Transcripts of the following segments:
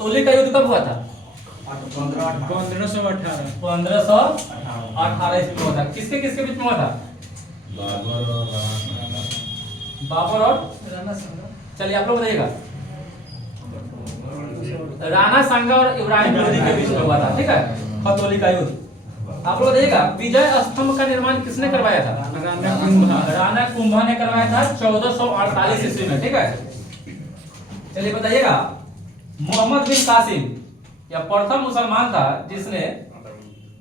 खतौली का युद्ध कब हुआ था? 1518 1518 ईस्वी में हुआ था। किसके किसके बीच में हुआ था? बाबर और चलिए आप लोग बताइएगा। राणा सांगा और इब्राहिम लोदी के बीच में हुआ था, ठीक है, खतौली का युद्ध। आप लोग बताइएगा विजय स्तंभ का निर्माण किसने करवाया था? राणा कुंभा ने करवाया था 1448 ईस्वी में, ठीक है। चलिए बताइएगा मोहम्मद बिन कासिम या प्रथम मुसलमान था जिसने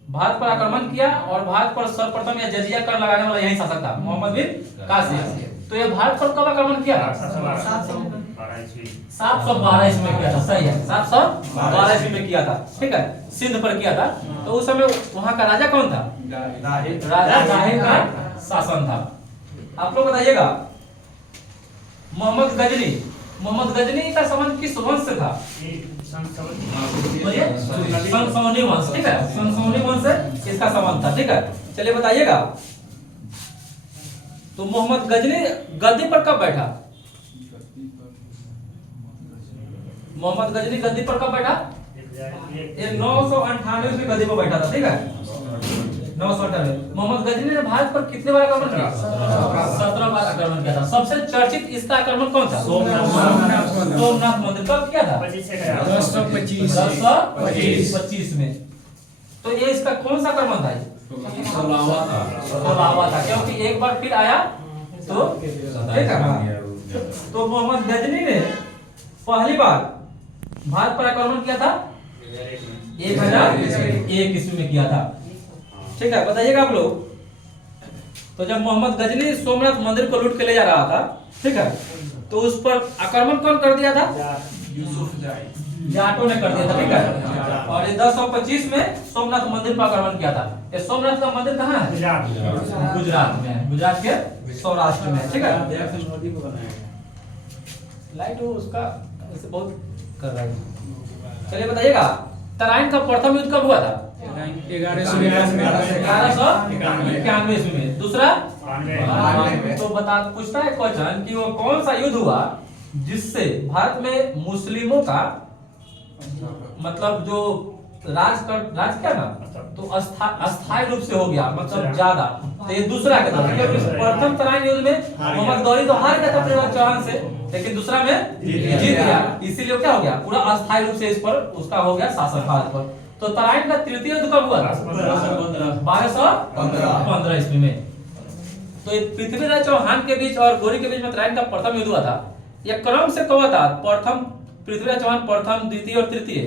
भारत पर आक्रमण किया और भारत पर सर्वप्रथम यह जजिया कर लगाने वाला यही शासक था, मोहम्मद बिन कासिम। तो ये भारत पर कब आक्रमण किया? 712 ईस्वी में किया था, सही है, 712 ईस्वी में किया था, ठीक है, सिंध पर किया था। तो उस समय वहां का राजा कौन था? राजा जाहिर का शासन था। आप लोग बताइएगा मोहम्मद गजनी का संबंध किस वंश से था? संसौनी वंश, ठीक है, संसौनी वंश से इसका संबंध था, ठीक है। चलिए बताइएगा तो मोहम्मद गजनी गद्दी पर कब बैठा? मोहम्मद गजनी गद्दी पर कब बैठा? 998 में गद्दी पर बैठा था, ठीक है, 998। मोहम्मद गजनी ने भारत पर कितने बार आक्रमण किया? 17 बार आक्रमण किया था। सबसे चर्चित इसका आक्रमण कौन था? सोमनाथ मंदिर। कब किया था? 1025 में। तो ये इसका कौन सा आक्रमण था? 16वां था, क्योंकि एक बार फिर आया तो ठीक है। तो मोहम्मद गजनी ने पहली बार भारत पर आक्रमण किया था 1001 ईस्वी में किया था, ठीक है। बताइएगा आप लोग तो जब मोहम्मद गजनी सोमनाथ मंदिर को लूट के ले जा रहा था, ठीक है, तो उस पर आक्रमण कौन कर दिया था? जाटों ने कर दिया था, ठीक है। और ये 1025 में सोमनाथ मंदिर पर आक्रमण किया था। ये सोमनाथ का मंदिर कहाँ है? गुजरात में है, गुजरात के सौराष्ट्र में, ठीक है। लाइट उसका ऐसे बहुत कर रहा है। चलिए बताइएगा तराइन का प्रथम युद्ध कब हुआ था? 1191 ईस्वी में। दूसरा तो बता पूछता है क्वेश्चन कि वो कौन सा युद्ध हुआ जिससे भारत में मुस्लिमों का मतलब जो राज क्या ना तो अस्थायी रूप से हो गया, मतलब ज्यादा। तो ये दूसरा क्या था? क्योंकि प्रथम तराइन युद्ध में मोहम्मद गौरी तो हार गया था पृथ्वीराज चौहान से, लेकिन दूसरा में जीत गया, इसीलिए क्या हो गया पूरा अस्थायी रूप से इस पर उसका हो गया शासन भारत पर। तो तराइन का तृतीय युद्ध कब हुआ था? 1215 ईस्वी में। तो पृथ्वीराज चौहान के बीच और गौरी के बीच में तराइन का प्रथम युद्ध हुआ था। यह क्रम से कब हुआ था? प्रथम पृथ्वीराज चौहान प्रथम, द्वितीय और तृतीय।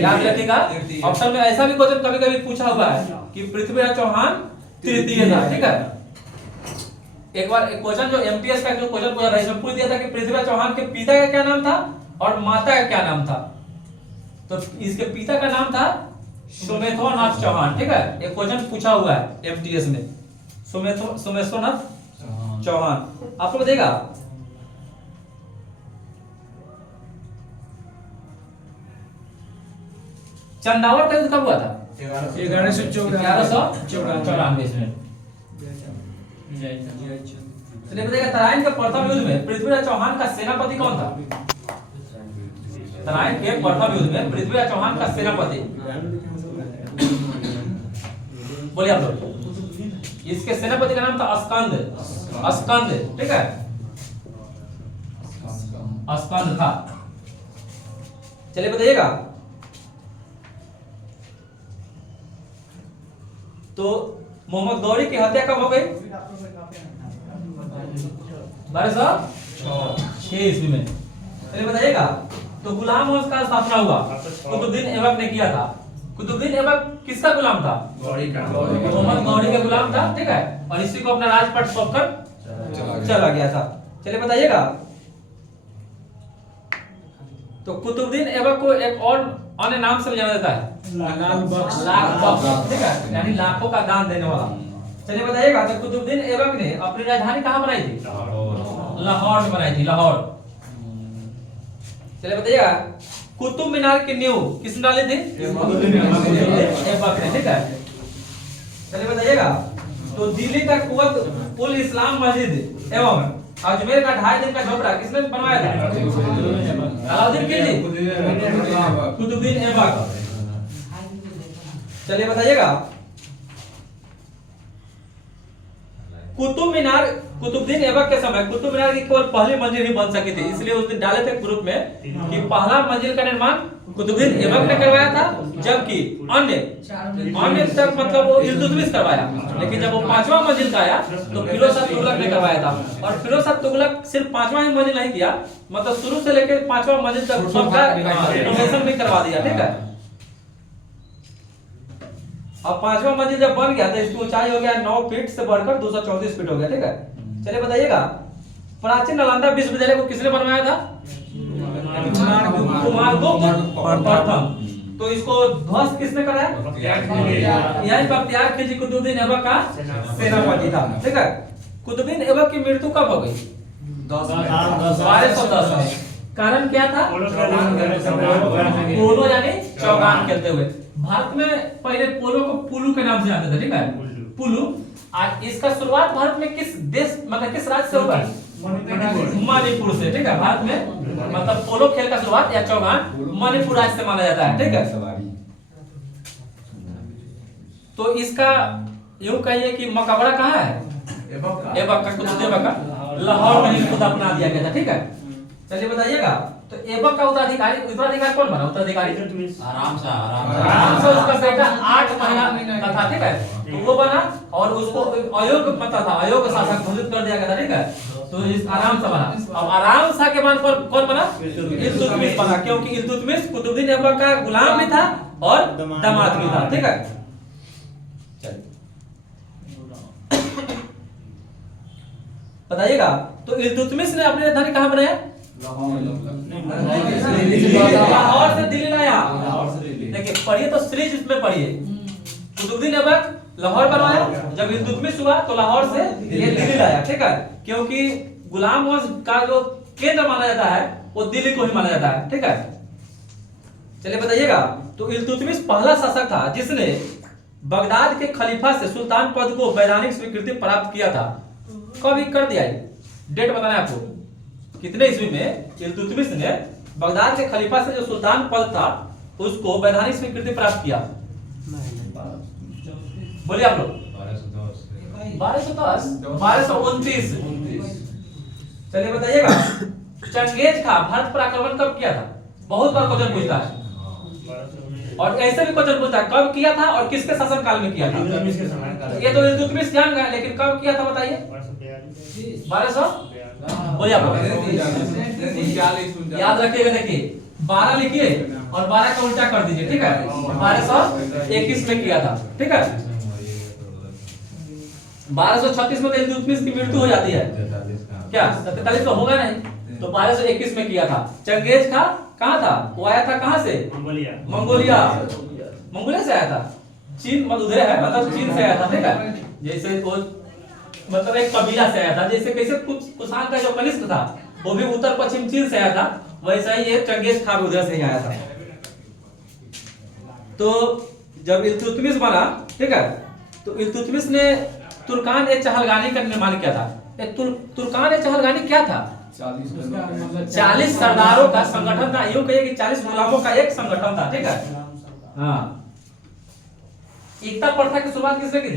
याद रखिएगा ऑप्शन में ऐसा भी क्वेश्चन कभी कभी पूछा हुआ है कि पृथ्वीराज चौहान तृतीय था, ठीक है। एक बार एक क्वेश्चन जो एमटीएस का जो क्वेश्चन पूछा था इसमें पूछ दिया था कि पृथ्वीराज चौहान के पिता का क्या नाम था और माता का क्या नाम था। तो इसके पिता का नाम था सोमेश्वरनाथ चौहान, ठीक है। एक क्वेश्चन पूछा हुआ है एमटीएस में, सोमेश्वरनाथ चौहान। आपको बताइएगा चंदावत का युद्ध कब हुआ था? 1194 में। चलिए बताइएगा तराइन के प्रथम युद्ध में पृथ्वीराज चौहान का सेनापति कौन था? तराइन के प्रथम युद्ध में पृथ्वीराज चौहान का सेनापति बोलिए आप लोग। इसके सेनापति का नाम था अस्कंद, ठीक है, अस्कंद था। चलिए बताइएगा तो मोहम्मद गौरी की हत्या कब हो गई? 1206 ईस्वी में। चलिए बताइएगा तो गुलाम वंश का स्थापना हुआ कुतुबुद्दीन ऐबक ने किया था। कुतुबुद्दीन ऐबक किसका गुलाम था? मोहम्मद गौरी का गुलाम था, ठीक है, और इसी को अपना राजपाट सौंपकर चला गया था। चलिए बताइएगा तो कुतुबुद्दीन ऐबक को एक और अन्य नाम से जाना जाता है लाख बख्श, ठीक है, यानी लाखों का दान देने वाला। चलिए बताइएगा तो कुतुबुद्दीन ऐबक ने अपनी राजधानी कहाँ बनाई थी? लाहौर में बनाई थी, लाहौर। चलिए बताइएगा कुतुब मीनार की नींव किसने डाली थी? ऐबक ने, ठीक है। चलिए बताइएगा तो दिल्ली का कुवत उल इस्लाम मस्जिद एवं अजमेर का 2.5 दिन का झोपड़ा किसने बनवाया था? अलाउद्दीन खिलजी। कुतुबुद्दीन ऐबक। चलिए बताइएगा, कुतुब मीनार कुतुबुद्दीन ऐबक के समय कुतुब मीनार की केवल पहली मंजिल ही बन सकी थी, इसलिए उस दिन डाले थे ग्रुप में कि पहला मंजिल का निर्माण कुतुबुद्दीन ऐबक ने करवाया था, जबकि अन्य तक मतलब वो इल्तुतमिश करवाया। लेकिन जब वो पांचवा मंजिल का आया तो फिरोज शाह तुगलक ने करवाया था। और फिरोज शाह तुगलक सिर्फ पांचवा ही मंजिल नहीं किया, मतलब शुरू से लेकर पांचवा मंजिल तक सबका रिनोवेशन भी करवा दिया। ठीक है, अब पांचवा मंजिल जब बन गया तो इसकी ऊंचाई हो गया 9 फीट से बढ़कर 234 फीट हो गया। ठीक है, चलिए बताइएगा, प्राचीन नालंदा विश्वविद्यालय को किसने बनवाया था? कुमारगुप्त प्रथम। तो इसको ध्वस्त किसने कराया? यही बख्तियार खिलजी कुतुबुद्दीन ऐबक का सेनापति था। ठीक है, कुतुबुद्दीन ऐबक की मृत्यु कब हो गई? 1210 में। कारण क्या था? पोलो यानी चौगान खेलते हुए। भारत में पहले पोलो को पुलू के नाम से जानते थे। ठीक है, पुलू। आज इसका शुरुआत भारत में किस देश मतलब किस राज्य से हुआ? मणिपुर से। ठीक है, भारत में मतलब पोलो खेल का शुरुआत या चौगान मणिपुर राज्य से माना जाता है। ठीक है, तो इसका यूं कहिए कि मकबरा कहाँ है? ऐबक का, कुतुबुद्दीन ऐबक का लाहौर में ही खुद अपना दिया गया था। ठीक है, चलिए बताइएगा, तो ऐबक का उत्तराधिकारी कौन बना? उत्तराधिकारी आराम से उसका बेटा 8 महीना का था। ठीक है, तो वो बना और उसको अयोग्य मतलब था, अयोग्य शासक घोषित कर दिया गया था। ठीक है, तो इस आराम शाह बना। अब आराम शाह के बाद कौन बना? इल्तुतमिश बना, क्योंकि इल्तुतमिश कुतुबुद्दीन ऐबक का गुलाम भी था और दामाद भी था। ठीक है, बताइएगा, तो इल्तुतमिश ने अपनी राजधानी कहाँ बनाया? लाहौर से दिल्ली लाया। देखिए पढ़िए तो सीरीज इसमें पढ़िए। कुतुबुद्दीन ऐबक लाहौर बनवाया, जब इल्तुतमिश हुआ तो लाहौर से ये दिल्ली लाया। ठीक है, क्योंकि गुलाम वंश का जो केंद्र माना जाता है वो दिल्ली को ही माना जाता है। ठीक है, चलिए बताइएगा, तो इल्तुतमिश पहला शासक था जिसने बगदाद के खलीफा से सुल्तान पद को वैधानिक स्वीकृति प्राप्त किया था। कभी कर दिया, डेट बताना है आपको, कितने ईस्वी में इल्तुतमिश ने बगदाद के खलीफा से जो सुल्तान पद था उसको वैधानिक स्वीकृति प्राप्त किया? बोलिए आप लोग। 1229। चलिए बताइएगा, चंगेज खां भारत पर आक्रमण कब किया था? बहुत बार क्वेश्चन पूछता है और ऐसे भी क्वेश्चन पूछता है कब किया था और किसके शासनकाल में किया था। ये तो इल्तुतमिश जान गया, लेकिन कब किया था बताइए? 1200। बोलिए आप। याद रखिएगा, देखिए 12 लिखिए और 12 का उल्टा कर दीजिए। ठीक है, 1221 में किया था। ठीक है, 1236 में इल्तुतमिश की मृत्यु हो जाती है। क्या 43 तो होगा नहीं, तो 1221 में किया था। चंगेज खां कहाँ था? वो आया था कहाँ से? मंगोलिया से आया था। चीन उधर है, मतलब चीन से आया था। ठीक है, जैसे वो मतलब एक कबीला से आया था, जैसे कैसे कुषाण का जो कनिष्क था वो भी उत्तर पश्चिम चीन से आया था, वैसा ही ये चंगेज खां भी उधर से ही आया था। तो जब इल्तुतमिश बना, ठीक है, तो इल्तुतमिश ने तुर्कान ए चहलगानी का निर्माण किया था। तुर्कान ए चहलगानी क्या था? 40 सरदारों का संगठन था, यूं कहिए कि 40 गुलामों का एक संगठन था। ठीक है, हाँ। एकता प्रथा की शुरुआत किसने की थी?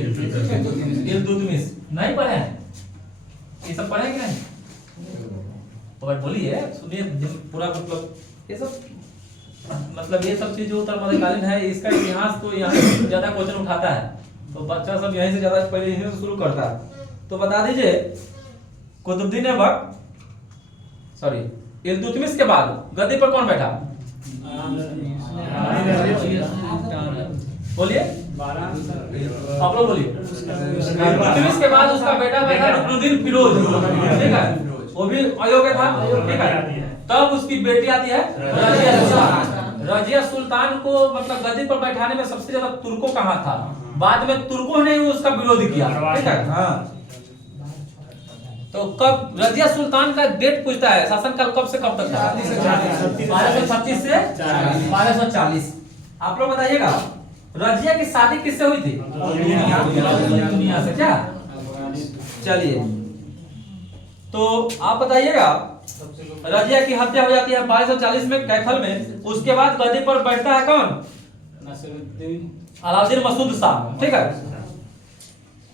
इल्तुतमिश। नहीं पढ़े हैं? ये सब पढ़े कि नहीं? और बोलिए, सुनिए पूरा, मतलब ये सब चीज जो उत्तर मध्यकालीन है इसका इतिहास तो यहाँ से ज्यादा क्वेश्चन उठाता है, तो बच्चा सब यहीं से ज्यादा पहले यहीं से शुरू करता है। तो बता दीजिए, कुतुबुद्दीन ऐबक इल्तुतमिश के बाद गद्दी पर कौन बैठा? बोलिए आप लोग, बोलिए। इल्तुतमिश के बाद उसका बेटा बैठा रुकनुद्दीन फिरोज। ठीक है, वो भी अयोग्य था। ठीक है, तब उसकी बेटी आती है रजिया सुल्तान। रजिया सुल्तान को मतलब गद्दी पर बैठाने में सबसे ज्यादा तुर्कों का हाथ था। बाद में तुर्कों ने उसका विरोध किया। ठीक है, हाँ। तो कब रजिया सुल्तान का डेट पूछता है, शासनकाल कब से कब तक था? 1236 से 1240। आप लोग बताइएगा, रजिया की शादी किससे हुई थी? दुनिया से। क्या? चलिए, तो आप बताइएगा रजिया की हत्या हो जाती है 1240 में कैथल में। उसके बाद गद्दी पर बैठता है कौन? अलाउद्दीन मसूद शाह, ठीक है।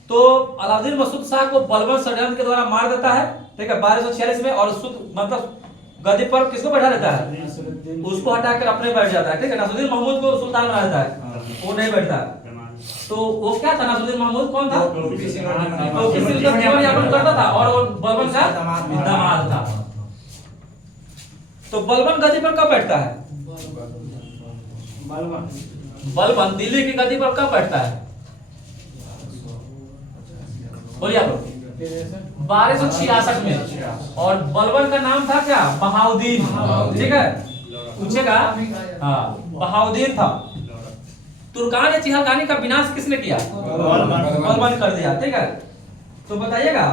तो अलाउद्दीन मसूद शाह को बलबन षड्यंत्र के द्वारा मार देता है, ठीक है, 1246 में। और मतलब गद्दी पर किसको बैठा देता है? उसको हटाकर अपने बैठ जाता है, ठीक है। नसरुद्दीन महमूद को सुल्तान बना देता है, वो नहीं बैठता है। तो वो क्या था? नसरुद्दीन महमूद कौन था? तो किसी का जीवन यापन करता था और वो बलबन का दामाद था। तो बलबन गद्दी पर कब बैठता है? बलबन दिल्ली की गद्दी पर कब बैठता है? बोलिए आप लोग। 1266 में। और बलबन का नाम था क्या? बहाउद्दीन, ठीक है, पूछेगा। हाँ, बहाउद्दीन था। तुर्कान चिहलगानी का विनाश किसने किया? बलबन कर दिया, ठीक है। तो बताइएगा,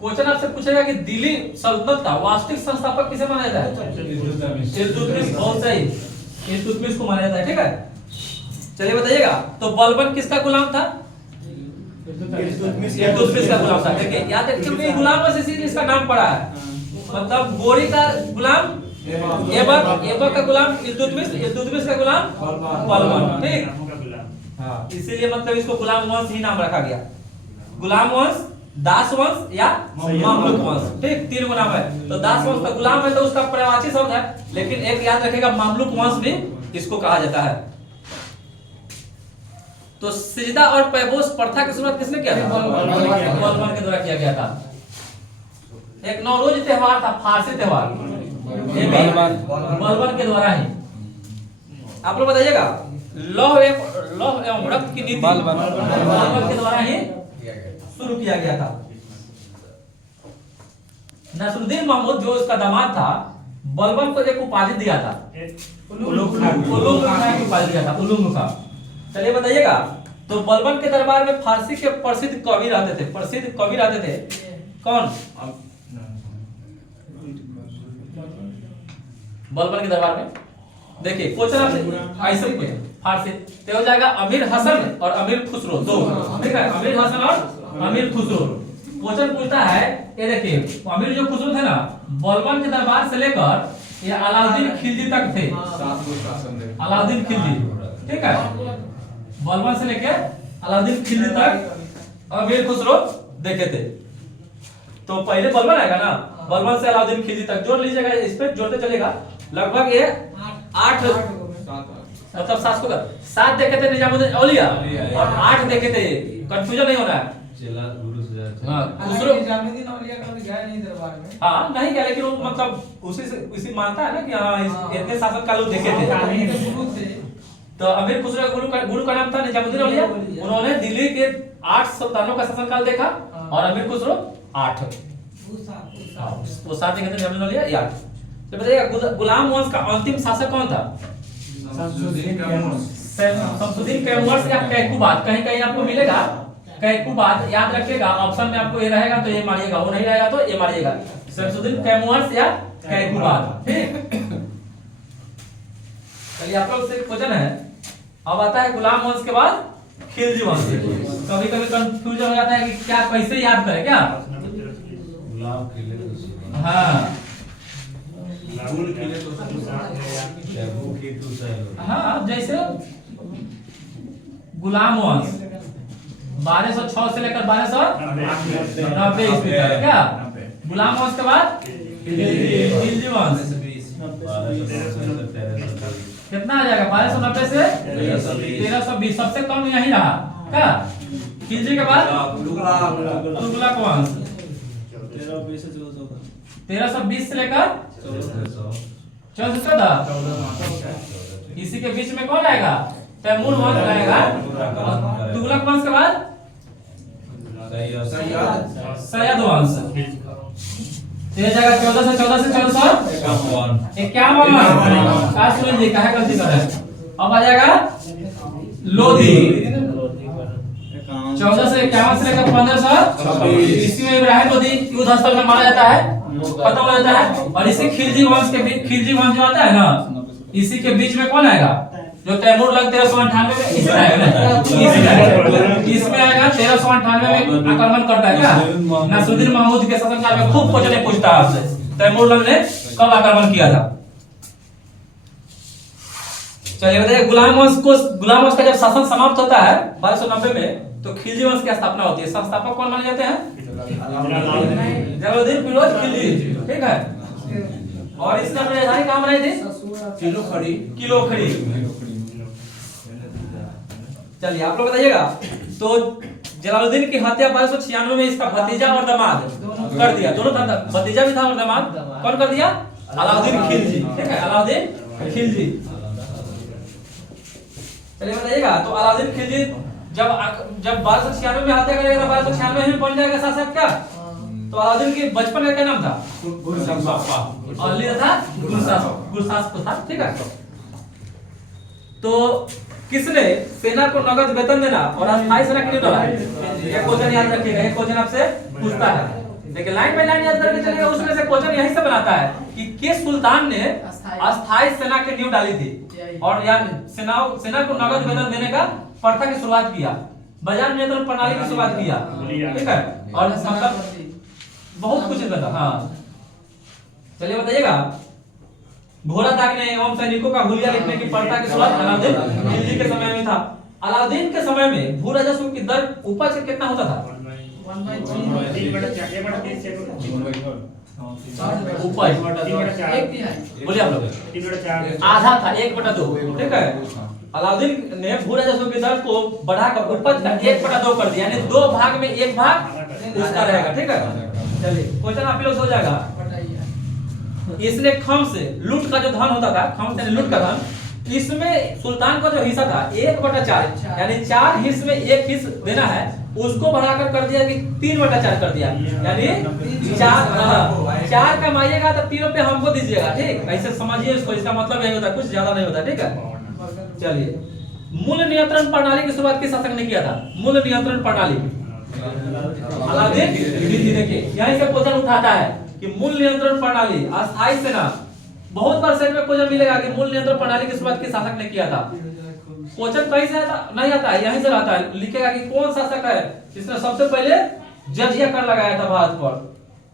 क्वेश्चन आपसे पूछेगा कि दिल्ली सल्तनत का वास्तविक संस्थापक किसे माना जाता है? इल्तुतमिश। बहुत सही, इल्तुतमिश को माना जाता है, ठीक है। चलिए बताइएगा, तो बलबन किसका गुलाम था? इल्तुतमिश का गुलाम था। देखिए याद रखिए, गुलाम से इसका नाम पड़ा है। मतलब गोरी का गुलाम ऐबक का गुलाम इल्तुतमिश का गुलाम बलबन, ठीक। हाँ, इसीलिए मतलब इसको गुलाम वंश ही नाम रखा गया। गुलाम वंश, दास वंश या मामलुक वंश, ठीक, 3 नाम है। तो दास वंश का गुलाम है तो उसका पर्यायवाची शब्द है, लेकिन एक याद रखेगा, मामलुक वंश भी इसको कहा जाता है। तो सिजदा और पैबोस प्रथा की शुरुआत किसने किया था? बलबन के द्वारा किया गया था। एक नौरोज त्योहार था, फारसी त्योहार, बलबन के द्वारा ही। आप लोग बताइएगा, लौह एवं रक्त की नीति बलबन के द्वारा ही शुरू किया गया था। नसरुद्दीन महमूद जो उसका दामाद था, बलबन को एक उपाधि दिया था, उलूग खां की उपाधि दिया था, उलूग खां। चलिए बताइएगा, तो बलबन के दरबार में फारसी के प्रसिद्ध कवि रहते थे, कौन? बलबन के दरबार में देखिए, क्वेश्चन आपसे ऐसे पूछे फारसी तो हो जाएगा अमीर हसन और अमीर खुसरो, दो, ठीक है, अमीर हसन और अमीर खुसरो। क्वेश्चन पूछता है, ये देखिए, अमीर जो खुसरो थे ना, बलबन के दरबार से लेकर ये अलाउद्दीन खिलजी तक थे। अलाउद्दीन खिलजी, ठीक है, बलबन से लेके अलाउद्दीन खिलजी तक अमीर खुसरो देखे थे। तो पहले बलबन आएगा ना, बलबन से अलाउद्दीन खिलजी तक जोड़ लीजिएगा, इस पे जोड़ते चलेगा। लगभग ये 8 मतलब 7 को 7 देखे थे निजामुद्दीन औलिया और 8 देखे थे, कंफ्यूजन नहीं होना है। खुसरो निजामुद्दीन औलिया कभी गया नहीं दरबार में। हाँ, नहीं गया, लेकिन वो मतलब उसी मानता है ना कि हाँ इतने शासक काल देखे थे। तो अमीर खुसरो का गुरु का नाम था निजामुद्दीन औलिया। उन्होंने दिल्ली के 8 सुल्तानों का शासनकाल देखा और अमीर खुसरो 8, वो 7 देखे थे निजामुद्दीन औलिया, 8। तो बताइएगा, गुलाम वंश का अंतिम शासक कौन था? शमसुद्दीन कैमूर या कैकुबाद, कहीं कहीं आपको मिलेगा कैकुबाद, याद रखिएगा। ऑप्शन में आपको ये रहेगा तो ये मारिएगा, वो नहीं रहेगा तो ये मारिएगा। शमसुद्दीन कैमूर या कैकुबाद, ठीक। चलिए आप लोग से क्वेश्चन है, अब आता है गुलाम वंश के बाद खिलजी वंश। कभी कभी कंफ्यूजन हो जाता है कि क्या कैसे याद करें, क्या? हाँ हाँ, जैसे गुलाम वंश 1206 से लेकर 1290 ईस्वी तक, क्या? गुलाम वंश के बाद खिलजी वंश कितना आ जाएगा? 1290 से 1320, सबसे कम यही रहा, क्या? खिलजी के बाद तुगलक वंश 1320 से लेकर 1414। इसी के बीच में कौन आएगा? तैमूर वंश आएगा। तुगलक वंश के बाद सैयद वंश, ये जाएगा 14 से 1451। आज सुन लीजिए, काहे गलती कर रहे हैं। अब आ जाएगा लोधी 14 से 51 से लेकर 1526 ईस्वी में इब्राहिम लोधी युद्ध स्थल में मारा जाता है, खत्म हो जाता है। और इसी खिलजी वंश जो आता है ना, इसी के बीच में कौन आएगा? जो तैमूर लग 1398 में इसमें आएगा ना, इसमें आएगा 1398 में आक्रमण करता है क्या नासिरुद्दीन महमूद के शासनकाल में। खूब क्वेश्चन पूछता है आपसे तैमूर लग ने कब आक्रमण किया था। चलिए बताइए गुलाम वंश का जब शासन समाप्त होता है 1290 में तो खिलजी वंश की स्थापना होती है। संस्थापक कौन माने जाते हैं? जलालुद्दीन फिरोज खिलजी, ठीक है। और इसने अपनी राजधानी कहाँ बनाई थी? किलोखड़ी। चलिए आप लोग बताइएगा। तो जलालुद्दीन की हत्या 1296 में इसका भतीजा और दामाद कर दिया। दोनों था, भतीजा भी था और दामाद कौन कर दिया? अलाउद्दीन खिलजी, ठीक है, अलाउद्दीन खिलजी। चलिए बताइएगा। तो अलाउद्दीन खिलजी जब 1296 में हत्या करेगा तो 1296 में बन जाएगा शासक क्या? तो अलाउद्दीन के बचपन का क्या नाम था? और लिया था गुरसास था, ठीक है। तो किसने सेना को नगद वेतन देना और अस्थायी सेना के लिए डाला? ये क्वेश्चन याद रखिएगा, ये क्वेश्चन आपसे पूछता है। देखिए लाइन बाय लाइन याद करके चलिएगा। उसमें से क्वेश्चन यहीं से बनाता है कि किस सुल्तान ने अस्थायी सेना की नींव डाली थी और या सेना को नगद वेतन देने का प्रथा की शुरुआत किया, बाजार नियंत्रण प्रणाली की शुरुआत किया, ठीक है। और मतलब बहुत कुछ था। हाँ चलिए बताइएगा। घोड़ा ताकने एवं सैनिकों का हुलिया लिखने की प्रथा की शुरुआत अलाउद्दीन खिलजी के समय में था। अलाउद्दीन के समय में भू राजस्व की दर उपज कितना होता था? उपज बोलिए आप लोग। आधा था, 1/2, ठीक है। अलाउद्दीन ने भू राजस्व की दर को बढ़ाकर उपज का 1/2 कर दिया, यानी 2 भाग में 1 भाग उसका रहेगा, ठीक है। चलिए क्वेश्चन आप लोग हो जाएगा। इसने खम्स से लूट का जो धन होता था, खम्स से लूट का धन, इसमें सुल्तान का जो हिस्सा था 1/4, यानी 4 हिस्से में 1 हिस्सा देना है, उसको बढ़ाकर कर दिया कि 3/4 कर दिया, यानी 4 कमाइएगा तो 3 रुपये हमको दीजिएगा, ठीक। ऐसे समझिए इसको, इसका मतलब यही होता है, कुछ ज्यादा नहीं होता, ठीक है। चलिए मूल्य नियंत्रण प्रणाली की शुरुआत किस शासक ने किया था? मूल्य नियंत्रण प्रणाली अलाउद्दीन खिलजी। देखिए यहीं से क्वेश्चन उठाता है कि मूल्य नियंत्रण प्रणाली अस्थायी सेना। बहुत बार सेट में क्वेश्चन मिलेगा कि मूल्य नियंत्रण प्रणाली की शुरुआत किस शासक ने किया था। क्वेश्चन कहीं से आता नहीं आता है, यहीं से आता है। लिखेगा कि कौन शासक है जिसने सबसे पहले जजिया कर लगाया था भारत पर,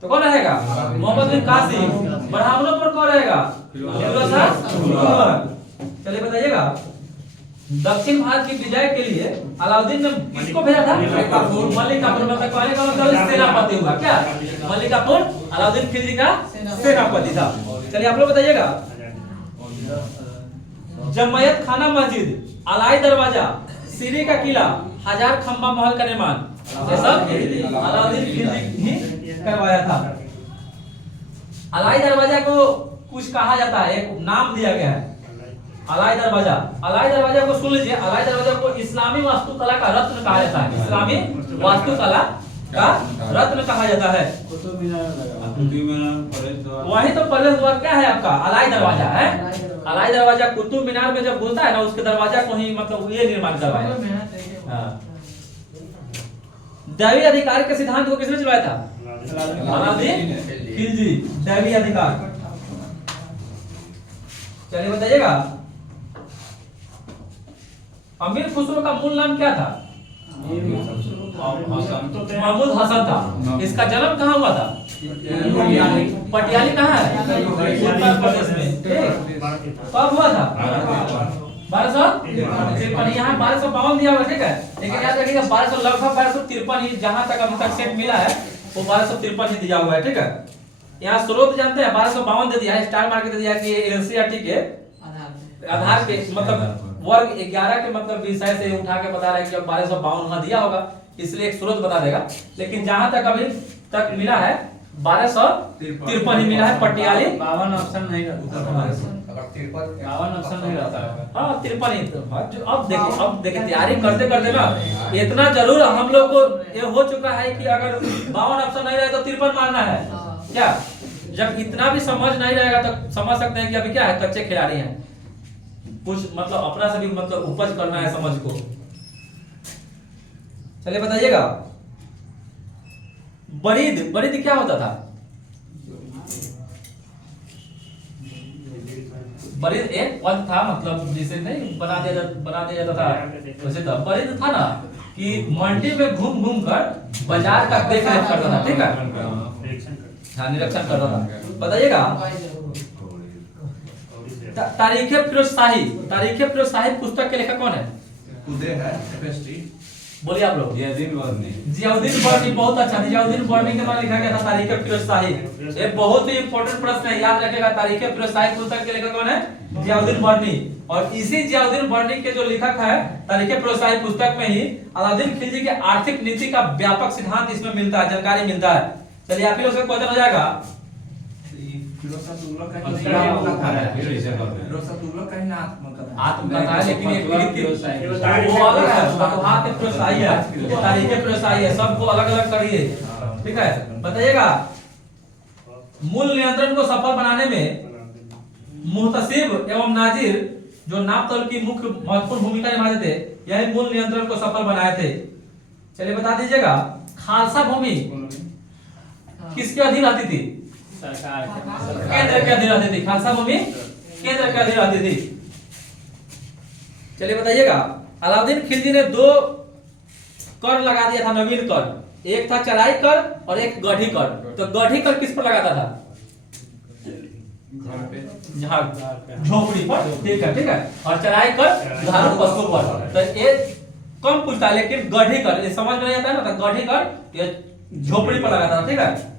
तो कौन रहेगा? मोहम्मद बिन कासिम। ब्राह्मणों पर कौन रहेगा? चलिए बताइएगा। दक्षिण भारत की विजय के लिए अलाउद्दीन ने किसको भेजा था? मल्लिकापुर। मतलब कहने का मतलब सेनापति हुआ क्या? मल्लिकापुर अलाउद्दीन खिलजी का सेनापति था। चलिए आप लोग बताइएगा। जमायत खाना मस्जिद, अलाई दरवाजा, सीरी का किला, 1000 खंबा महल का निर्माण, ये सब अलाउद्दीन खिलजी ही करवाया था। अलाई दरवाजा को कुछ कहा जाता है, एक नाम दिया गया है अलाई दरवाजा। अलाई दरवाजा को सुन लीजिए। अलाई दरवाजा को इस्लामी वास्तुकला का रत्न कहा जाता है। इस्लामी वास्तुकला का रत्न कहा जाता है। वही तो प्रवेश द्वार क्या है आपका? अलाई दरवाजा है। अलाई दरवाजा कुतुब मीनार में जब घुसता है ना, उसके दरवाजा को ही मतलब ये निर्माण करवाया। हाँ। दैवी अधिकार के सिद्धांत को किसने चलाया था? अलाउद्दीन खिलजी। दैवी अधिकार। चलिए बताइएगा। अमीर खुसरो का मूल नाम क्या था? महमूद हसन था। इसका जन्म कहाँ हुआ था? पटियाली कहाँ है? उत्तर प्रदेश में। कब हुआ था? 1253। यहाँ 1252 दिया हुआ, ठीक है। लेकिन याद रखिएगा 1200 लगभग 1253 ही, जहाँ तक अभी तक सेट मिला है वो 1253 ही दिया हुआ है, ठीक है। यहाँ स्रोत जानते हैं 1252 दे दिया है, स्टार मार्क दे दिया कि एनसीईआरटी के आधार के मतलब वर्ग 11 के मतलब विषय से उठा के बता रहा है कि अब 1252 वहां दिया होगा, इसलिए एक स्रोत बता देगा। लेकिन जहां तक अभी तक मिला है 1253 ही मिला है। पटियाली 52 ऑप्शन नहीं रहता, 52 ऑप्शन नहीं रहता है। हाँ 53 ही तो। अब देखिए तैयारी करते करते ना इतना जरूर हम लोग को ये हो चुका है कि अगर 52 ऑप्शन नहीं रहे तो 53 मारना है क्या। जब इतना भी समझ नहीं रहेगा तो समझ सकते हैं कि अभी क्या है, कच्चे खिलाड़ी हैं, कुछ मतलब अपना से भी मतलब उपज करना है समझ को। चलिए बताइएगा। बरीद क्या होता था? बरिद एक पद था, मतलब जिसे नहीं बना दिया जाता था वैसे था। बरिद था ना कि मंडी में घूम घूम कर बाजार का देख रेख करता था, ठीक है, हाँ निरीक्षण करता था। बताइएगा तारीखे फिरोज शाही पुस्तक के लेखक कौन है? उदय है FST। बोलिए आप लोग। जियाउद्दीन बर्नी, बहुत अच्छा। जियाउद्दीन बर्नी के द्वारा लिखा गया था तारीखे फिरोज शाही। ये बहुत ही इंपॉर्टेंट प्रश्न है, याद रखिएगा। तारीखे फिरोज शाही पुस्तक के लेखक कौन है? जियाउद्दीन बर्नी। और इसी जियाउद्दीन बर्नी के जो लेखक है तारीखे फिरोज शाही पुस्तक में ही अलाउद्दीन खिलजी के आर्थिक नीति का व्यापक सिद्धांत इसमें मिलता है, जानकारी मिलता है। चलिए आप ही लोग से क्वेश्चन हो जाएगा। फिरोजशाह तुगलक का आत्मकथा है, लेकिन एक वो अलग है, फतवाहात फिरोज शाही है, तारीखे फिरोज शाही है, सबको अलग अलग करिए, ठीक है। बताइएगा मूल नियंत्रण को सफल बनाने में मुहतसिब एवं नाजिर जो नापतोल की मुख्य महत्वपूर्ण भूमिका निभाते थे, यही मूल नियंत्रण को सफल बनाए थे। चलिए बता दीजिएगा खालसा भूमि किसके अधीन आती थी? केंद्र के अधीन आती थी। खालसा भूमि केंद्र के अधीन आती थी। चलिए बताइएगा अलाउद्दीन खिलजी ने 2 कर लगा दिया था, नवीन कर। एक था चराई कर और एक गढ़ी कर। तो गढ़ी कर किस पर लगाता था? झोपड़ी पर, ठीक है। और चराई कर दुधारू पशु पर। तो ये कम पूछता है, लेकिन गढ़ी कर ये समझ में नहीं आता है ना, तो गढ़ी कर ये झोपड़ी पर लगाता था, ठीक है।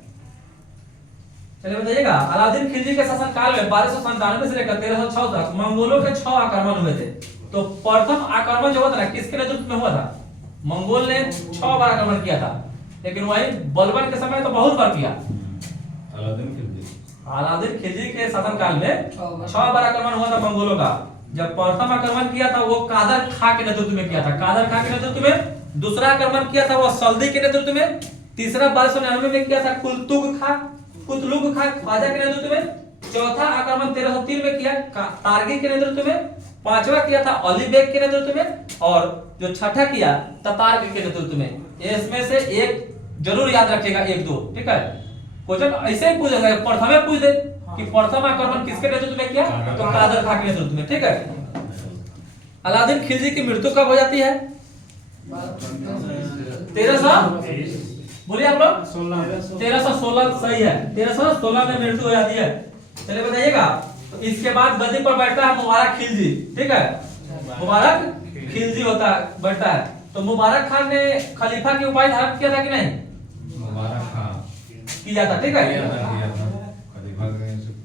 चलिए बताइएगा अलाउद्दीन खिलजी के शासन काल में 1297 से लेकर 1306 तक मंगोलों के 6 आक्रमण हुए थे। तो प्रथम आक्रमण जो हुआ था किसके नेतृत्व में हुआ था? मंगोल ने 6 बार आक्रमण किया था, लेकिन वही बलबन के समय तो बहुत बार किया। अलाउद्दीन खिलजी के शासन काल में 6 बार आक्रमण हुआ था मंगोलों का। जब प्रथम आक्रमण किया था वो कादर खां के नेतृत्व में किया था, कादर खां के नेतृत्व में। दूसरा आक्रमण किया था वो सल्दी के नेतृत्व में। तीसरा 1299 में किया था कुतलुग खां ख्वाजा के नेतृत्व में। चौथा आक्रमण 1303 में किया तारगी के नेतृत्व में। पांचवा किया था अली बेग के नेतृत्व में। और जो छठा किया ततार के नेतृत्व में। इसमें से एक जरूर याद रखिएगा, 1-2, ठीक है। क्वेश्चन ऐसे ही पूछेगा, प्रथम पूछ दे कि प्रथम आक्रमण किसके नेतृत्व में किया, तो कादर खां के नेतृत्व में, ठीक है। अलाउद्दीन खिलजी की मृत्यु कब हो जाती है? 1300 बोलिए आप लोग। 1316 सही है, 1316 में मृत्यु हो जाती है। चलिए बताइएगा इसके बाद गद्दी पर बैठता है मुबारक खिलजी, ठीक है। मुबारक खिलजी बैठता है। तो मुबारक खान ने खलीफा की उपाधि धारण किया था कि नहीं? किया था, ठीक है।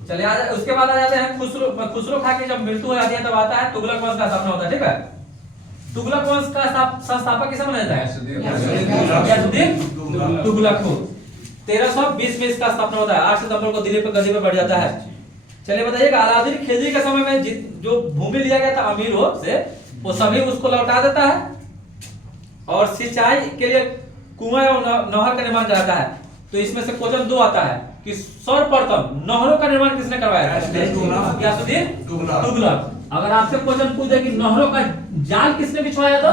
चलिए उसके बाद आ जाते हैं खुसरो खां की जब मृत्यु हो जाती है तब आता है तुगलक वंश का स्थापना होता है, ठीक है। तुगलक वंश का संस्थापक किसे माना जाता है? गयासुद्दीन तुगलक को। 1320 में इसका स्थापना होता है। 8 सितंबर को दिल्ली पर गद्दी पर बैठ जाता है। चलिए बताइएगा अलाउद्दीन खिलजी के समय में जो भूमि लिया गया था अमीरों से, वो सभी उसको लौटा देता है और सिंचाई के लिए कुआं और नहर का निर्माण कराता है। तो इसमें से क्वेश्चन 2 आता है कि सर्वप्रथम नहरों का निर्माण किसने करवाया था? गयासुद्दीन तुगलक। अगर आपसे क्वेश्चन पूछ दे कि नहरों का जाल किसने बिछवाया था?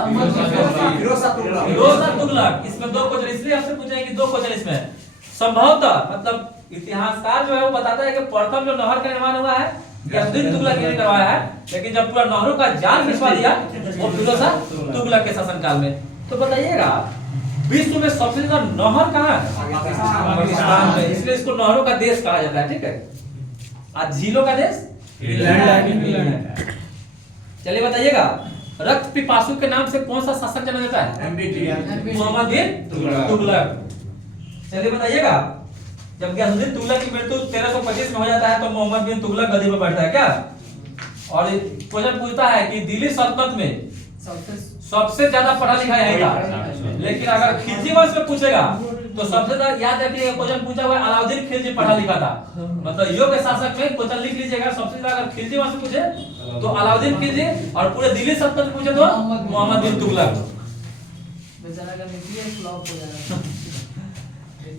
फिरोजशाह तुगलक। इसमें 2 क्वेश्चन इसलिए आपसे पूछे कि 2 क्वेश्चन इसमें संभवतः, मतलब इतिहासकार जो है वो बताता है कि प्रथम जो नहर का निर्माण हुआ है गयासुद्दीन तुगलक ने करवाया है, लेकिन जब पूरा नहरों का जाल बिछवा दिया वो फिरोजशाह तुगलक के शासनकाल में। तो बताइएगा विश्व में सबसे ज्यादा नहर कहाँ है? पाकिस्तान में, इसलिए इसको नहरों का देश कहा जाता है, ठीक है। आज झीलों का देश इंग्लैंड। चलिए बताइएगा रक्त पिपासु के नाम से कौन सा शासक जाना जाता है? मोहम्मद बिन तुगलक। चलिए बताइएगा जब गयासुद्दीन तुगलक की मृत्यु 1325 में हो जाता है तो मोहम्मद बिन तुगलक गद्दी पर बैठता है क्या? और क्वेश्चन पूछता है कि दिल्ली सल्तनत में सबसे ज्यादा पढ़ा लिखा यही था। लेकिन अगर खिलजी वंश में पूछेगा तो सबसे ज्यादा याद रखिएगा क्वेश्चन पूछा हुआ है अलाउद्दीन खिलजी पढ़ा लिखा था। मतलब योग्य शासक में क्वेश्चन लिख लीजिएगा, सबसे ज्यादा अगर खिलजी वंश में पूछे तो अलाउद्दीन खिलजी, और पूरे दिल्ली सल्तनत पूछे तो मोहम्मद बिन तुगलक।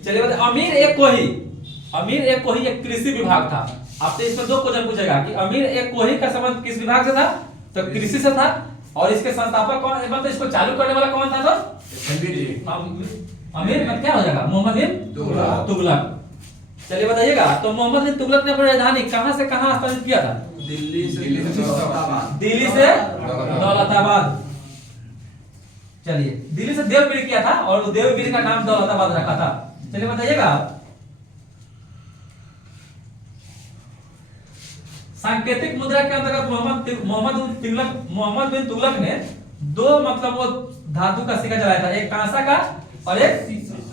चलिए अमीर एक कोही एक कृषि विभाग था। आपसे इसमें 2 क्वेश्चन पूछेगा कि अमीर एक कोही का संबंध किस विभाग से था? तो कृषि से था। और इसके संस्थापक कौन, मतलब इसको चालू करने वाला कौन था? तो अमीर में क्या हो जाएगा? मोहम्मद बिन तुगलक। चलिए बताइएगा तो मोहम्मद बिन तुगलक ने अपनी राजधानी कहां से कहां स्थापित किया था? दिल्ली से दौलताबाद। दिल्ली से दौलताबाद। चलिए, दिल्ली से देवगिरी किया था और वो देवगिरी का नाम दौलताबाद रखा था। चलिए बताइएगा, सांकेतिक मुद्रा के अंतर्गत मोहम्मद बिन तुगलक ने दो मतलब वो धातु का सिक्का चलाया था, एक कांसा का और एक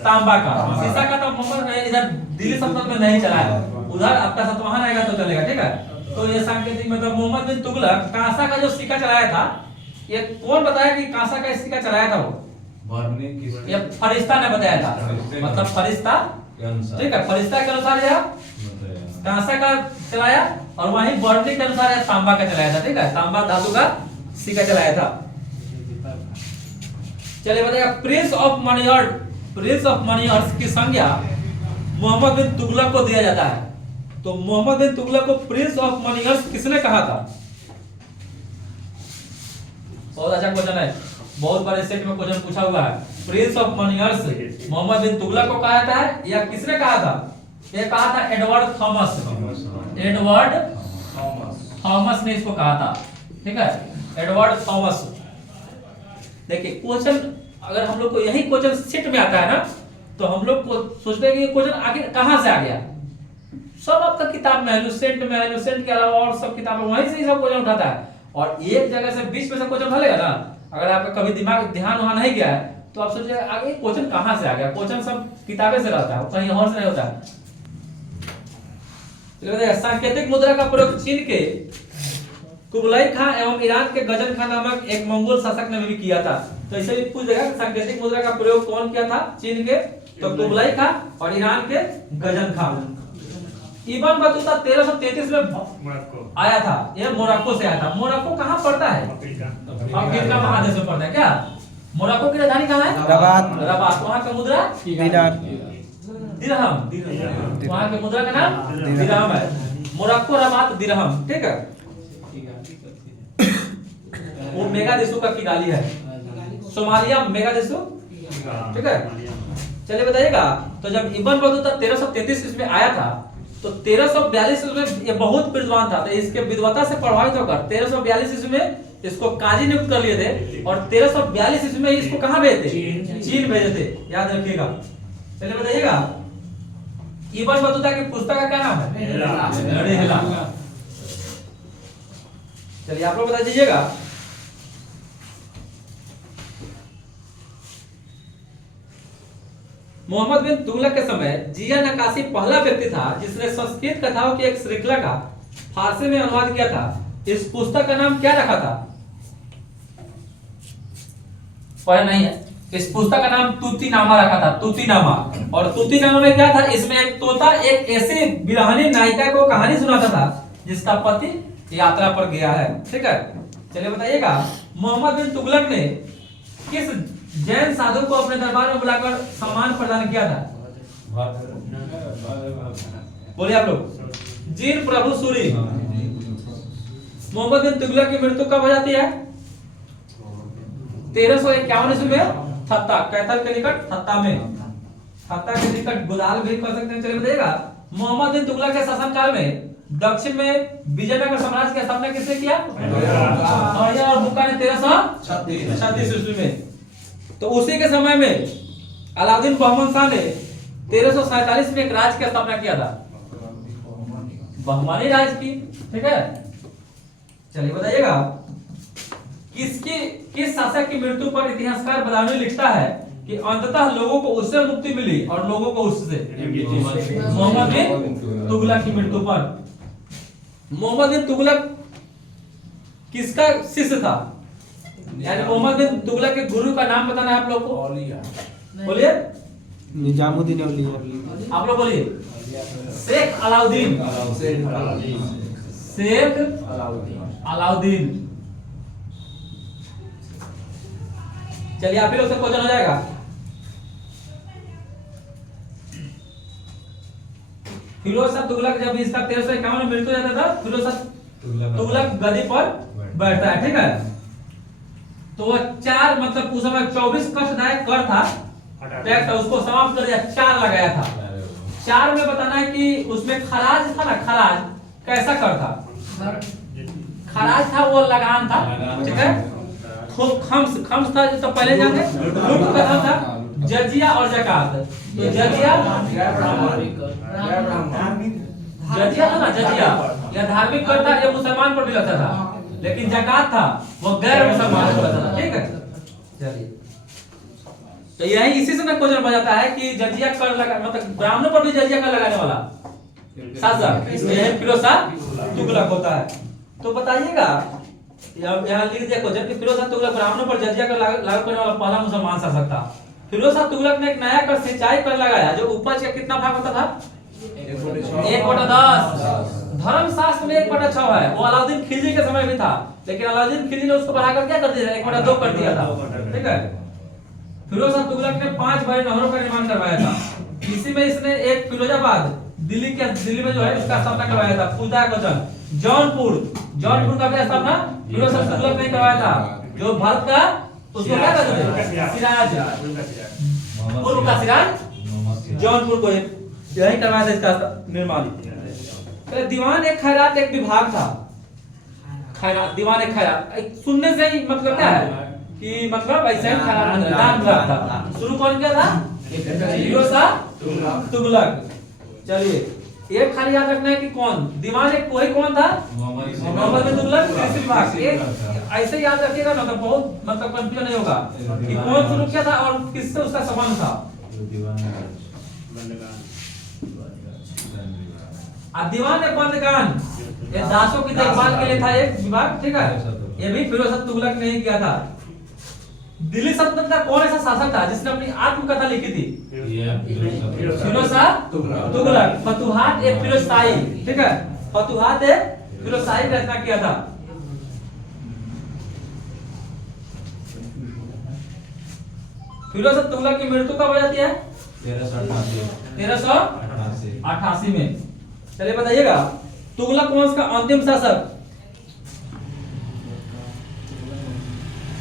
तांबा का। शीशा का तो मोहम्मद ने इधर दिल्ली सल्तनत में नहीं चलाया, उधर आपका सतवाहन आएगा तो चलेगा, ठीक है। तो ये सांकेतिक मतलब मोहम्मद बिन तुगलक कांसा का जो सिक्का चलाया था, ये कौन बताया कि कांसा का सिक्का चलाया था? वो ये फरिश्ता ने बताया था, मतलब फरिश्ता, ठीक है, फरिश्ता के अनुसार यह कांसा का चलाया और वहीं बर्नी के अनुसार यह तांबा का चलाया था, ठीक है, तांबा धातु का सिक्का चलाया था। चलिए बताइएगा, प्रिंस ऑफ मनियर्स की संज्ञा मोहम्मद बिन तुगलक को दिया जाता है। तो मोहम्मद बिन तुगलक को प्रिंस ऑफ मनियर्स किसने कहा था? बहुत अच्छा क्वेश्चन है, बहुत बड़े सेट में क्वेश्चन पूछा हुआ है। प्रिंस ऑफ मनियर्स मोहम्मद बिन तुगलक को कहा था या किसने कहा था? ये कहा था एडवर्ड थॉमस। एडवर्ड थॉमस ने इसको कहा था, ठीक है, एडवर्ड थॉमस। देखिए क्वेश्चन, अगर हम लोग को यही क्वेश्चन सेट में आता है ना, तो हम लोग को सोचते हैं कि ये क्वेश्चन आखिर कहां से आ गया। सब आपका किताब में है, लुसेंट में है, लुसेंट के अलावा और सब किताबें वहीं से ही सब क्वेश्चन उठाता है, और एक जगह से बीच में से क्वेश्चन उठा लेगा ना, अगर आपका कभी दिमाग ध्यान वहां नहीं गया है तो आप सोचिए आगे क्वेश्चन कहां से आ गया। क्वेश्चन सब किताबें से रहता है, कहीं और से नहीं होता है। सांकेतिक मुद्रा का प्रयोग चीन के कुबलाई खां एवं ईरान के गजन खां नामक एक मंगोल शासक ने भी किया था। तो इसे भी पूछ देगा कि सांकेतिक मुद्रा का प्रयोग कौन किया था चीन के? तो कुबलाई खां और ईरान के गजन खां। इब्न बतूता 1333 में आया था, यह मोरक्को से आया था। मोरक्को कहाँ पड़ता है? अफ्रीका महादेश में पड़ता है। क्या मोरक्को की राजधानी कहाँ है? रबात। रबात। वहाँ का मुद्रा दिनार। दिरहम। वहाँ के मुद्रा का नाम दिरहम है। मोरक्को, रबात, दिरहम, ठीक है। वो मेगादेशों का किगाली है। सोमालिया मेगादेशों, ठीक है। चलिए बताइएगा, तो जब इब्न बतूता 1333 इसमें आया था तो 1342 में ये बहुत विद्वान था, तो इसके विद्वता से प्रभावित होकर 1342 ईस्वी में इसको काजी नियुक्त कर लिए थे और 1342 ईस्वी में इसको कहां भेजे थे? चीन भेजे थे, याद रखिएगा। चलिए बताइएगा, इब्न बतूता की पुस्तक का क्या नाम है? रेहला। चलिए आप लोग बता दीजिएगा, मोहम्मद बिन तुगलक के समय जिया नकाशी पहला व्यक्ति था जिसने संस्कृत कथाओं की एक श्रृंखला का फारसी में अनुवाद किया था। इस पुस्तक का नाम क्या रखा था? पढ़ा नहीं है। इस पुस्तक का नाम तूतीनामा रखा था, तूतीनामा। और तूतीनामा में क्या था? इसमें एक तोता एक ऐसी बिरहनी नायिका को कहानी सुनाता था जिसका पति यात्रा पर गया है, ठीक है। चलिए बताइएगा, मोहम्मद बिन तुगलक ने किस जैन साधु को अपने दरबार में बुलाकर सम्मान प्रदान किया था? बोलिए आप लोग। जीन प्रभु सूरी। मोहम्मद बिन तुगलक की मृत्यु कब हो जाती है? 1351 ईस्वी में थत्ता, कैथल के निकट थत्ता में, थत्ता के निकट गुदाल भी कर सकते हैं। चलिए बताइएगा, मोहम्मद बिन तुगलक के शासनकाल में दक्षिण में विजयनगर साम्राज्य की स्थापना किसने किया? औरैया और बुक्का ने 1336 ईस्वी में। तो उसी के समय में अलाउद्दीन बहमन शाह ने 1347 में एक राज्य की स्थापना किया था, बहमानी राज्य की, ठीक है। चलिए बताइएगा, किस शासक की मृत्यु पर इतिहासकार बदामी लिखता है कि अंततः लोगों को उससे मुक्ति मिली और लोगों को उससे? मोहम्मद बिन तुगलक की मृत्यु पर। मोहम्मद बिन तुगलक किसका शिष्य था? यानी मोहम्मद बिन तुगलक के गुरु का नाम बताना है आप लोग को। बोलिए। निजामुद्दीन औलिया। आप लोग बोलिए। शेख अलाउद्दीन। शेख अलाउद्दीन। चलिए आप ही लोग से क्वेश्चन हो जाएगा। फिरोज शाह तुगलक जब इसका 1351 में मृत्यु हो जाता था, फिरोज शाह तुगलक गद्दी पर बैठता है, ठीक है। तो वह 4 मतलब उस समय 24 कष्टदायक कर था, टैक्स था, उसको समाप्त कर दिया, 4 लगाया था। 4 में बताना है कि उसमें खराज था ना, खराज कैसा कर था? खराज था वो लगान था, ठीक है। खूब खम्स था जो तो पहले जाने लूट का था जजिया और ज़कात। तो जजिया था ना, जजिया या धार्मिक कर था, ये मुसलमान पर भी लगता था, लेकिन ज़कात था वो गैर मुसलमान पर लगता था, ठीक है। चलिए तो यही इसी से ना क्वेश्चन बन जाता है कि जजिया कर लगा, मतलब ब्राह्मणों पर भी जजिया कर लगाने वाला शासक यही फिरोज शाह तुगलक होता है। तो बताइएगा यहाँ लिख दिया क्वेश्चन कि फिरोज शाह तुगलक ब्राह्मणों पर जजिया कर लागू करने वाला पहला मुसलमान शासक था। फिरोज शाह तुगलक ने एक नया कर सिंचाई कर लगाया जो उपज का कितना भाग होता था? 1/10। धर्मशास्त्र में 1/6 है, वो अलाउद्दीन खिलजी के समय भी था, लेकिन अलाउद्दीन खिलजी ने उसको बढ़ाकर क्या कर दिया? 1/2 कर दिया था, ठीक है। फिरोज शाह तुगलक ने 5 बड़े नहरों का निर्माण करवाया था। इसी में इसने एक फिरोजाबाद दिल्ली में जो है इसका स्थापना करवाया था। पूछता है क्वेश्चन जौनपुर का भी स्थापना फिरोज शाह तुगलक ने करवाया था, जो भारत का उसको क्या कहते थे? सिराज, पूर्व का सिराज जौनपुर को यही करवाया था इसका निर्माण। तो दीवान एक खैरात एक विभाग था। खैरात, दीवान एक खैरात सुनने से ही मतलब क्या है कि मतलब ऐसे ही खैरात दान विभाग था। शुरू कौन किया था? फिरोज शाह तुगलक। चलिए एक खाली याद रखना है कि कौन दीवान एक कोई कौन था? मोहम्मद बिन तुगलक। कृषि विभाग एक ऐसे याद रखिएगा ना, तो बहुत मतलब कंफ्यूजन नहीं होगा कि कौन शुरू किया था और किससे उसका संबंध था। दीवान एक बंदगान ये दासों की देखभाल के लिए था एक विभाग, ठीक है। ये भी फिरोज शाह तुगलक ने ही किया था। दिल्ली सल्तनत का कौन ऐसा शासक था जिसने अपनी आत्मकथा लिखी थी? फिरोज शाह तुगलक। फतुहात एक फिरोजशाही, ठीक है, फतुहात एक फिरोजशाही रचना किया था। फिरोज शाह तुगलक की मृत्यु कब हो जाती है? 1388 में। चलिए बताइएगा तुगलक वंश का अंतिम शासक,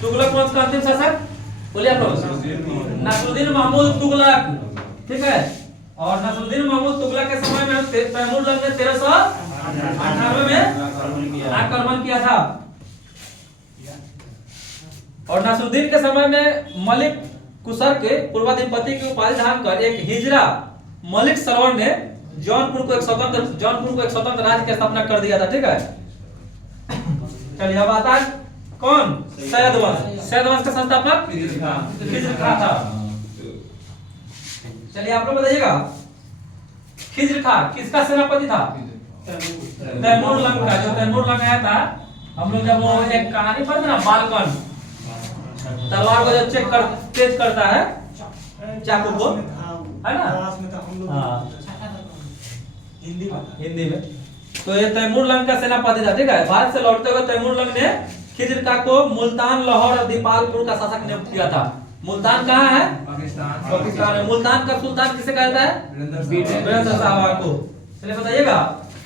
तुगलक वंश का अंतिम शासक बोलिए आप लोग। नसरुद्दीन महमूद तुगलक, ठीक है। और नसरुद्दीन महमूद तुगलक के समय में तैमूर लंग ने 1398 में आक्रमण किया था। और नसरुद्दीन के समय में मलिक कुसर के पूर्वाधिपति की उपाधि धारण कर एक हिजरा मलिक सरवर ने जौनपुर को एक स्वतंत्र राज्य की स्थापना कर दिया था, ठीक है। चलिए अब आता है कौन? सैयद वंश का संस्थापक खिज्र खां था। चलिए आप लोग बताइएगा खिज्र खां किसका सेनापति था? तैमूर लंग का। जो तैमूर लंग आया था, हम लोग जब वो एक कहानी पढ़ते ना बालकन, तलवार को जब तेज करता है चाकू को, है ना? हाँ हिंदी में। तो ये तैमूर लंग का सेनापति था, ठीक है। भारत से लौटते हुए तैमूर लंग ने खिज्र खां को मुल्तान, लाहौर और दीपालपुर का शासक नियुक्त किया था। मुल्तान कहाँ है? पाकिस्तान में। मुल्तान का सुल्तान किसे कहता है? वीरेंद्र शाह को। चलिए बताइएगा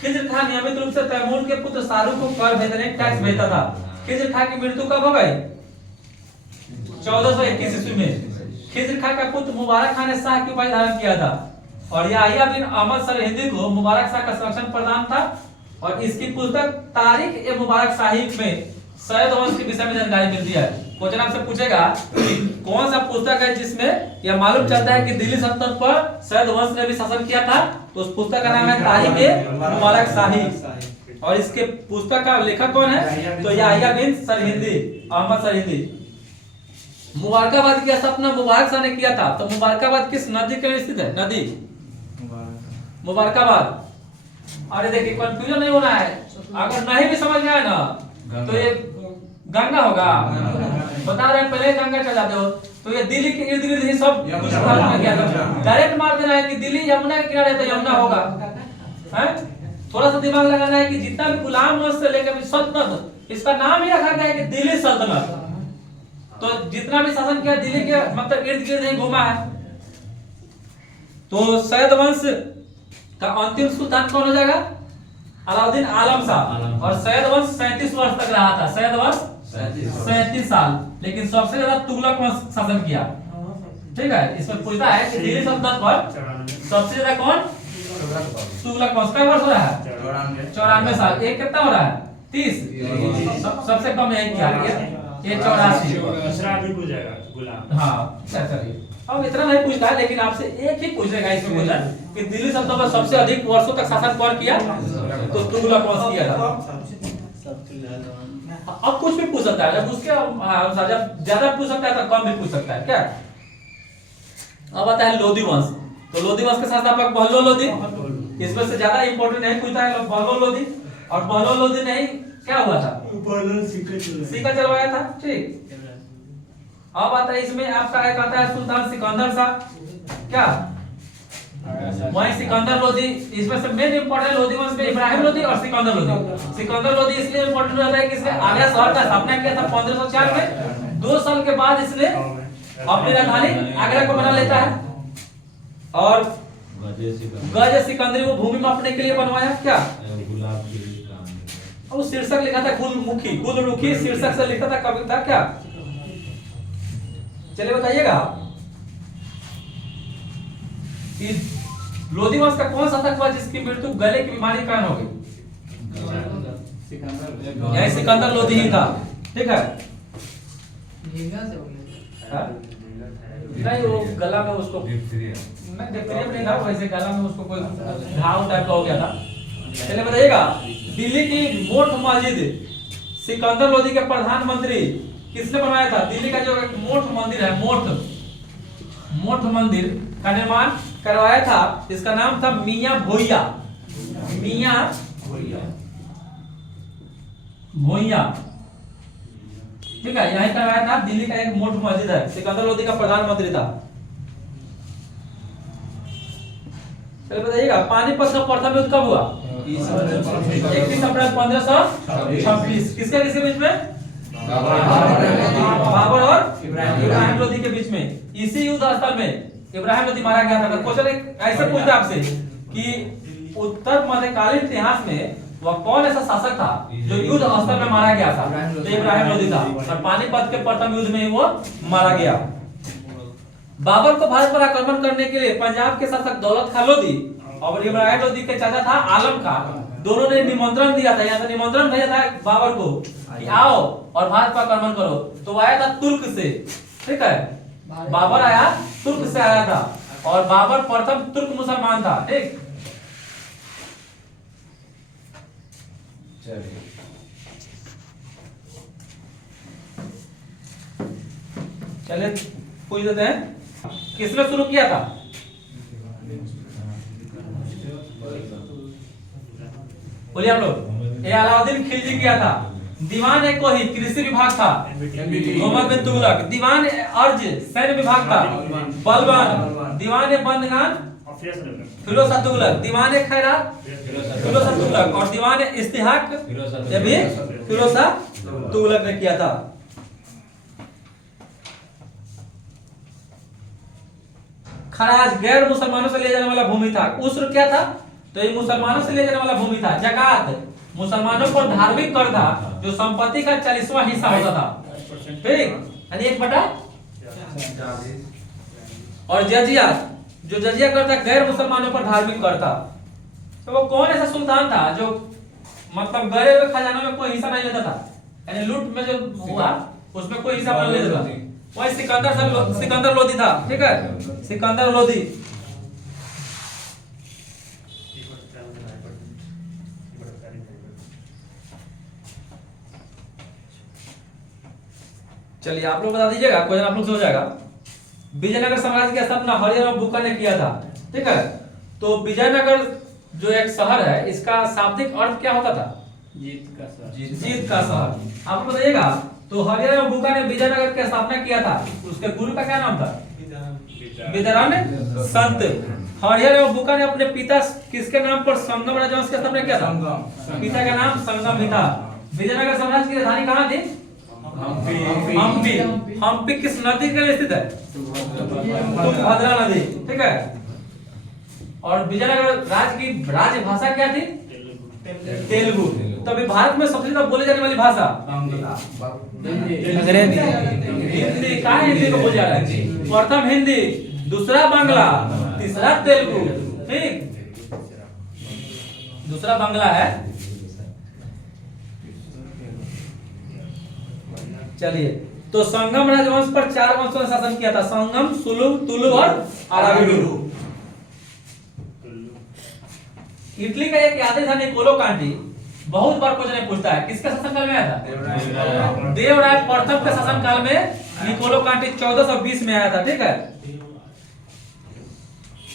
खिज्र खां नियमित रूप से तैमूर के पुत्र शाहरुख को कर भेजने टैक्स भेजता था। खिज्र खां की मृत्यु कब हो गई? 1421 ईस्वी में। खिज्र खां का पुत्र मुबारक खान ने शाह की उपाधि धारण किया था। और याहिया बिन अहमद सरहिंदी को मुबारक शाह का संरक्षण प्रदान था। और इसकी पुस्तक तारीख ए मुबारक साहिब में सैयद वंश के विषय में जानकारी मिलती है। क्वेश्चन आपसे पूछेगा कि कौन सा पुस्तक है जिसमें यह मालूम चलता है कि दिल्ली सल्तनत पर सैयद वंश ने भी शासन किया था? तो उस पुस्तक का नाम है तारीख ए मुबारक साहिब। और इसके पुस्तक का लेखक कौन है? तो याहिया बिन सरहिंदी, अहमद सरहिंदी। मुबारकाबाद की स्थापना मुबारक शाह ने किया था। तो मुबारकाबाद किस नदी के स्थित है? नदी मुबारकाबाद। अरे देखिए कंफ्यूजन नहीं होना है, अगर नहीं भी समझ में आए ना तो ये गंगा होगा, बता रहे हैं पहले गंगा चल जाते हो। तो ये दिल्ली के इर्द गिर्द ही सब कुछ डायरेक्ट मार देना है कि दिल्ली यमुना के किनारे तो यमुना होगा, है? थोड़ा सा दिमाग लगाना है कि जितना भी गुलाम वंश से लेकर सल्तनत, इसका नाम ही रखा गया है कि दिल्ली सल्तनत। तो जितना भी शासन किया दिल्ली के मतलब इर्द गिर्द ही घुमा है। तो सैयद वंश का अंतिम सुल्तान कौन हो जाएगा? अलाउद्दीन आलम शाह। और सैयद वंश 37 वर्ष तक रहा था। सैयद वंश 37 साल। लेकिन सबसे ज्यादा तुगलक वंश शासन किया, ठीक है। इसमें पूछता है कि दिल्ली सल्तनत पर सबसे ज्यादा कौन? तुगलक वंश। कई वर्ष हो रहा है? 94 साल। एक कितना हो रहा है? 30 सबसे कम है क्या ये 84। दूसरा भी पूछ जाएगा गुलाम। हाँ चलिए अब इतना नहीं पूछता है, लेकिन आपसे एक ही पूछेगा इसमें क्वेश्चन कि दिल्ली सल्तनत पर सबसे अधिक वर्षों तक शासन कौन किया, तो तुगलक वंश किया था। अब कुछ भी पूछ सकता है, जब उसके अनुसार जब ज्यादा पूछ सकता है तो कम भी पूछ सकता है क्या। अब आता है लोधी वंश, तो लोधी वंश के संस्थापक बहलोल लोधी, इसमें से ज्यादा इंपॉर्टेंट नहीं पूछता है बहलोल लोधी। और बहलोल लोधी नहीं क्या हुआ था, सिक्का चलवाया था, ठीक। अब आता है इसमें आपका एक आता है सुल्तान सिकंदर शाह, क्या वही सिकंदर लोधी। इसमें से मेन इंपॉर्टेंट लोधी वंश में इब्राहिम लोधी और सिकंदर लोधी। सिकंदर लोधी इसलिए इंपॉर्टेंट रहता है कि इसने आगरा शहर का स्थापना किया था 1504 में। 2 साल के बाद इसने अपनी राजधानी आगरा को बना लेता है और गज सिकंदरी वो भूमि मापने के लिए बनवाया, क्या वो शीर्षक लिखा था गुलमुखी शीर्षक से लिखा था कविता, क्या। चलिए बताइएगा लोधी वंश का कौन सा शासक हुआ जिसकी मृत्यु गले की बीमारी के कारण हो गई, यही सिकंदर लोधी ही था, ठीक है। नहीं वो गला में उसको नहीं था, वैसे गला में उसको कोई घाव टाइप का हो गया था। चलिए बताइएगा दिल्ली की मोठ मस्जिद सिकंदर लोधी के प्रधानमंत्री किसने बनवाया था। दिल्ली का जो एक मोठ मंदिर है, मोठ मंदिर का निर्माण करवाया था, इसका नाम था मियां भोइया ठीक है, यही करवाया था। दिल्ली का एक मोठ मस्जिद है, सिकंदर लोधी का प्रधानमंत्री था। चलिए बताइएगा पानीपत का प्रथम युद्ध कब हुआ, 31 अप्रैल 1526। किसके बीच में, बाबर और इब्राहिम लोधी के बीच में। इसी युद्ध स्थल में इब्राहिम लोधी मारा गया था। क्वेश्चन ऐसे पूछता आपसे कि उत्तर मध्यकालीन इतिहास में वह कौन ऐसा शासक था जो युद्ध स्थल में मारा गया था, तो इब्राहिम लोधी था और पानीपत के प्रथम युद्ध में वो मारा गया। बाबर को भारत पर आक्रमण करने के लिए पंजाब के शासक दौलत खां लोधी और इब्राहिम लोधी के चाचा था आलम खां, दोनों ने निमंत्रण दिया था, यहाँ से निमंत्रण भेजा था बाबर को कि आओ और भारत पर आक्रमण करो। तो वो आया था तुर्क से, ठीक है, बाबर आया तुर्क से आया था और बाबर प्रथम तुर्क मुसलमान था, ठीक। चलिए पूछ देते हैं किसने शुरू किया था, बोलिए आप लोग। ये अलाउद्दीन खिलजी किया था। दीवान एक कोही कृषि विभाग था, मोहम्मद बिन तुगलक। दीवान अर्ज सैन्य विभाग था, बलबन। दीवान बंदगान फिरोज शाह तुगलक। दीवान खैरात फिरोज शाह तुगलक और दीवान इस्तिहाक ये भी फिरोज शाह तुगलक ने किया था। खराज गैर मुसलमानों से ले जाने वाला भूमि था। उस्र क्या था, तो ये मुसलमानों से ले जाने वाला भूमि था। जकात मुसलमानों पर धार्मिक कर था जो संपत्ति का 40वां हिस्सा होता था, ठीक, यानी 1/40। और जजिया जो जजिया करता गैर मुसलमानों पर धार्मिक कर था। तो वो कौन ऐसा सुल्तान था जो मतलब गरे हुए खजानों में कोई हिस्सा नहीं लेता था, यानी लूट में जो हुआ उसमें कोई हिस्सा नहीं लेता था। वही सिकंदर लोधी था, ठीक है, सिकंदर लोधी। चलिए आप लोग बता दीजिएगा, क्वेश्चन आप लोग से हो जाएगा। विजयनगर साम्राज्य की स्थापना हरिहर बुक्का ने किया था, ठीक है। तो विजयनगर जो एक शहर है, इसका शाब्दिक अर्थ क्या होता था, जीत का शहर। जीत का शहर। आप बताइएगा। तो हरिहर बुक्का ने विजयनगर की स्थापना किया था, उसके गुरु का क्या नाम था, विदरान संत। हरिहर बुक्का ने अपने पिता किसके नाम पर संगम राजवंश की स्थापना किया था, पिता का नाम संगम ही था। विजयनगर साम्राज्य की राजधानी कहाँ थी, हम्पी किस नदी के लिए स्थित है, तुंगभद्रा नदी, ठीक है। और विजयनगर राज्य की राजभाषा क्या थी, तेलुगु। तभी भारत में सबसे ज्यादा बोली जाने वाली भाषा अंग्रेजी, हिंदी। कहाँ हिंदी को बोला जा रहा है, प्रथम हिंदी, दूसरा बांग्ला, तीसरा तेलुगु, ठीक। दूसरा बांग्ला है, चलिए, तो संगम राजवंश पर 4 वंशों ने शासन किया था, संगम, सुलुभ, तुलु और अराविडु। इटली का एक यात्री था निकोलो कांटी, बहुत बार क्वेश्चन पूछता है, किसके शासनकाल में आया था? देवराज प्रथम के शासनकाल में निकोलो कांटी 1420 में आया था, ठीक है।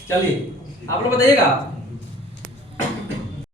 चलिए आप लोग बताइएगा